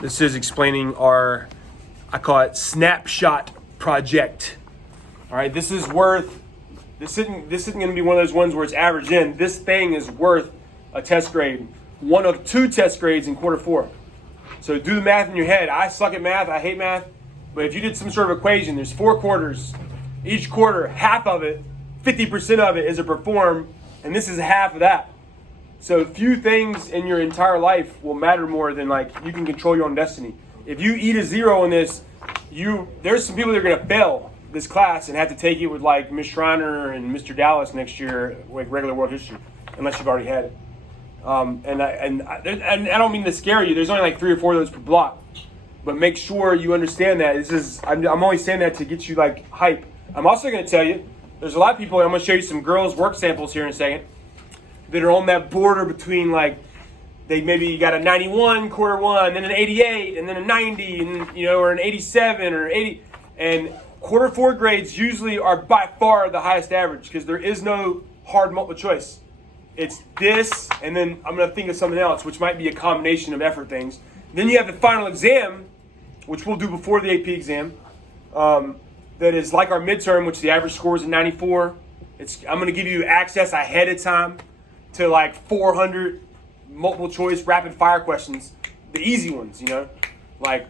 This is explaining our, I call it snapshot project. All right, this isn't going to be one of those ones where it's averaged in. This thing is worth a test grade, one of 2 test grades in quarter 4. So do the math in your head. I suck at math, I hate math, but if you did some sort of equation, there's 4 quarters. Each quarter, half of it, 50% of it is a perform, and this is half of that. So few things in your entire life will matter more than like you can control your own destiny. If you eat a 0 in this, there's some people that are going to fail this class and have to take it with like Miss Schreiner and Mr. Dallas next year, like regular world history, unless you've already had it. And I don't mean to scare you. There's only like 3 or 4 of those per block, but make sure you understand that. I'm only saying that to get you like hype. I'm also going to tell you, there's a lot of people, and I'm going to show you some girls' work samples here in a second, that are on that border between like, they maybe got a 91 quarter 1, then an 88, and then a 90, and or an 87 or 80. And quarter 4 grades usually are by far the highest average because there is no hard multiple choice. It's this, and then I'm going to think of something else, which might be a combination of effort things. Then you have the final exam, which we'll do before the AP exam. That is like our midterm, which the average score is a 94. I'm going to give you access ahead of time to like 400 multiple choice rapid fire questions, the easy ones, like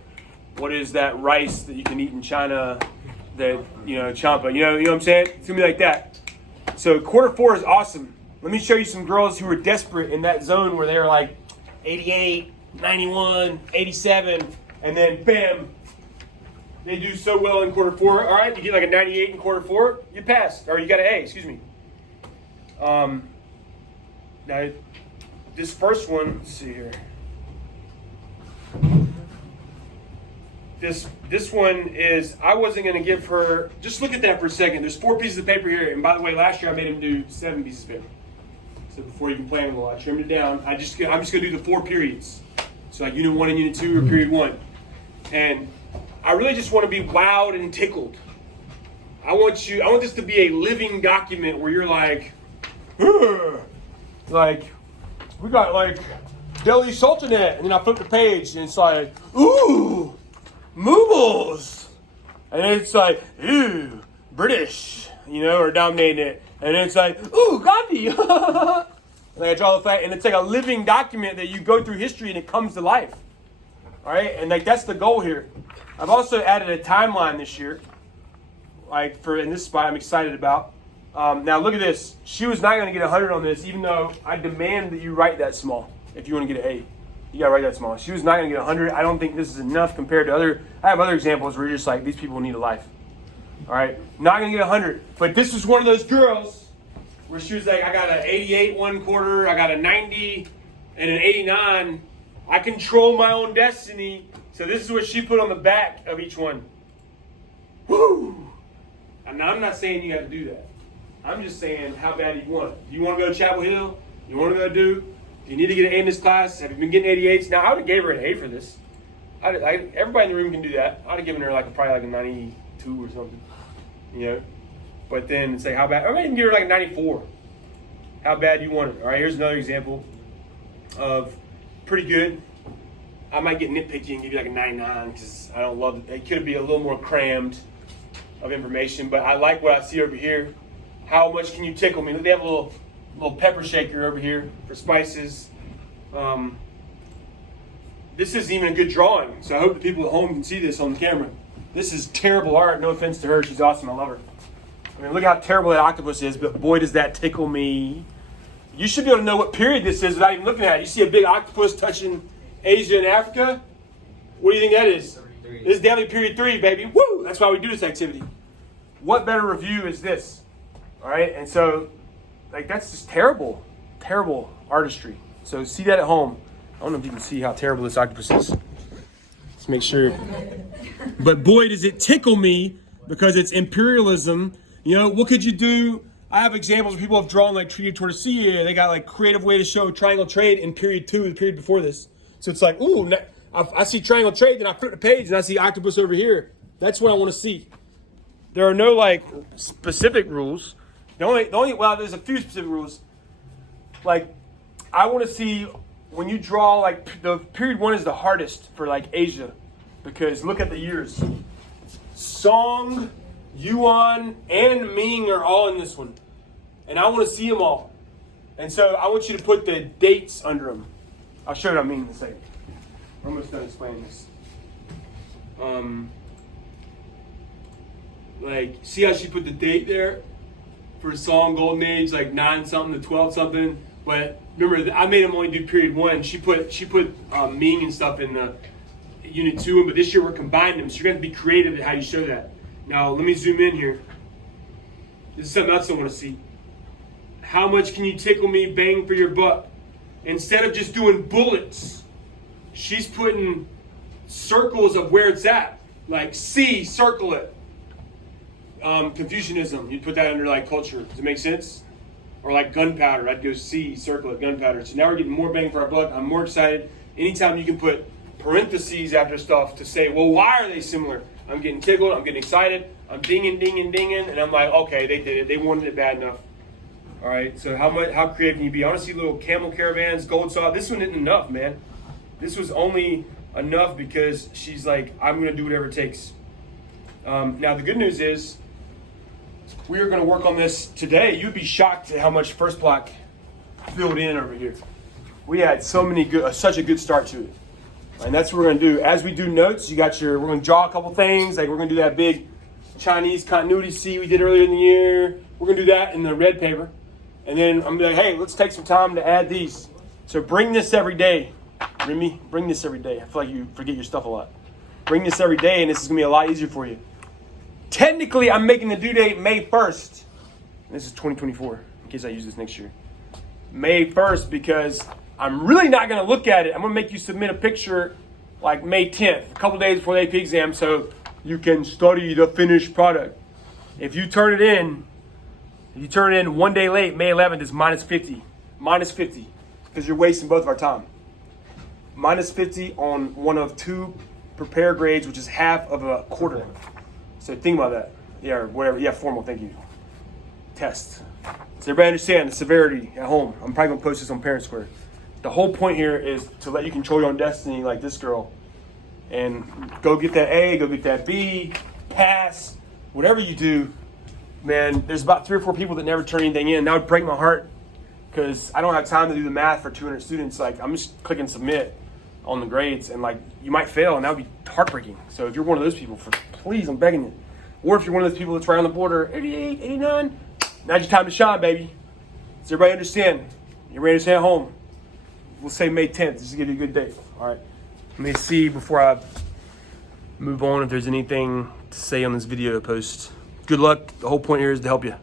what is that rice that you can eat in China that, champa, you know what I'm saying? It's going to be like that. So quarter 4 is awesome. Let me show you some girls who are desperate in that zone where they're like 88, 91, 87, and then bam, they do so well in quarter 4. All right, you get like a 98 in quarter 4, you pass, or you got an A, excuse me. Now, this first one, let's see here. This one is, I wasn't going to give her, just look at that for a second. There's 4 pieces of paper here, and by the way, last year I made him do 7 pieces of paper. So before you can plan a little, I trimmed it down. I'm just going to do the 4 periods. So like unit 1 and unit 2 or period 1. And I really just want to be wowed and tickled. I want this to be a living document where you're like, ugh. Like, we got like Delhi Sultanate, and then I flip the page, and it's like, ooh, moobles, and then it's like, ooh, British, are dominating it, and then it's like, ooh, Gandhi, and I draw the flag, and it's like a living document that you go through history, and it comes to life, all right, and like that's the goal here. I've also added a timeline this year, like in this spot I'm excited about. Now look at this. She was not going to get 100 on this, even though I demand that you write that small. If you want to get an A, you got to write that small. She was not going to get 100. I don't think this is enough compared to I have other examples where you're just like, these people need a life. All right, not going to get 100. But this was one of those girls where she was like, I got an 88 one quarter, I got a 90 and an 89. I control my own destiny. So this is what she put on the back of each one. Woo! And now I'm not saying you got to do that. I'm just saying how bad you want it. Do you want to go to Chapel Hill? You want to go to Duke? Do you need to get an A in this class? Have you been getting 88s? Now, I would have gave her an A for this. Everybody in the room can do that. I would have given her probably like a 92 or something. But then it's like, how bad? Or maybe give her like a 94. How bad you want it. All right, here's another example of pretty good. I might get nitpicky and give you like a 99 because I don't love it. It could be a little more crammed of information, but I like what I see over here. How much can you tickle me? They have a little pepper shaker over here for spices. This isn't even a good drawing, so I hope the people at home can see this on the camera. This is terrible art. No offense to her. She's awesome. I love her. I mean, look how terrible that octopus is, but boy, does that tickle me. You should be able to know what period this is without even looking at it. You see a big octopus touching Asia and Africa? What do you think that is? 33. This is definitely period 3, baby. Woo! That's why we do this activity. What better review is this? All right, and so, that's just terrible artistry. So see that at home. I don't know if you can see how terrible this octopus is. Let's make sure. But boy, does it tickle me because it's imperialism. What could you do? I have examples where people have drawn Treaty of Tordesillas. They got creative way to show triangle trade in period 2, the period before this. So it's like, ooh, I see triangle trade, then I flip the page and I see octopus over here. That's what I want to see. There are no specific rules. Well, there's a few specific rules. I want to see when you draw, like, the period 1 is the hardest for, like, Asia, because look at the years. Song, Yuan, and Ming are all in this one. And I want to see them all. And so I want you to put the dates under them. I'll show you what I mean in a second. We're almost done explaining this. Like, see how she put the date there for Song Golden Age, like 9 something to 12 something. But remember, I made them only do period 1. She put Ming and stuff in the unit 2, but this year we're combining them. So you're going to be creative at how you show that. Now let me zoom in here. This is something else I want to see. How much can you tickle me, bang for your buck? Instead of just doing bullets, she's putting circles of where it's at. Like C, circle it. Confucianism, you'd put that under like culture. Does it make sense? Or like gunpowder, I'd go C, circle it, gunpowder. So now we're getting more bang for our buck. I'm more excited. Anytime you can put parentheses after stuff to say, well, why are they similar? I'm getting tickled, I'm getting excited, I'm dinging, and I'm like, okay, they did it. They wanted it bad enough. All right, so how creative can you be? I want to see little camel caravans, gold saw. This one isn't enough, man. This was only enough because she's like, I'm going to do whatever it takes. Now, the good news is we are going to work on this today. You'd be shocked at how much first block filled in over here. We had such a good start to it. And that's what we're going to do. As we do notes, we're going to draw a couple things. Like we're going to do that big Chinese continuity C we did earlier in the year. We're going to do that in the red paper. And then I'm going to be like, hey, let's take some time to add these. So bring this every day. Remy, bring this every day. I feel like you forget your stuff a lot. Bring this every day, and this is going to be a lot easier for you. Technically, I'm making the due date May 1st. This is 2024, in case I use this next year. May 1st, because I'm really not going to look at it. I'm going to make you submit a picture like May 10th, a couple days before the AP exam, so you can study the finished product. If you turn it in 1 day late, May 11th is minus 50. Minus 50, because you're wasting both of our time. Minus 50 on one of 2 prepare grades, which is half of a quarter. So think about that. Yeah, or whatever. Yeah, formal, thank you. Test. So everybody understand the severity at home. I'm probably going to post this on Parent Square. The whole point here is to let you control your own destiny like this girl. And go get that A, go get that B, pass, whatever you do. Man, there's about 3 or 4 people that never turn anything in. That would break my heart because I don't have time to do the math for 200 students. Like, I'm just clicking submit on the grades, and like, you might fail, and that would be heartbreaking. So if you're one of those people, please, I'm begging you. Or if you're one of those people that's right on the border, 88, 89, now's your time to shine, baby. Does everybody understand? You're ready to stay at home. We'll say May 10th, just to give you a good date. All right. Let me see before I move on if there's anything to say on this video post. Good luck. The whole point here is to help you.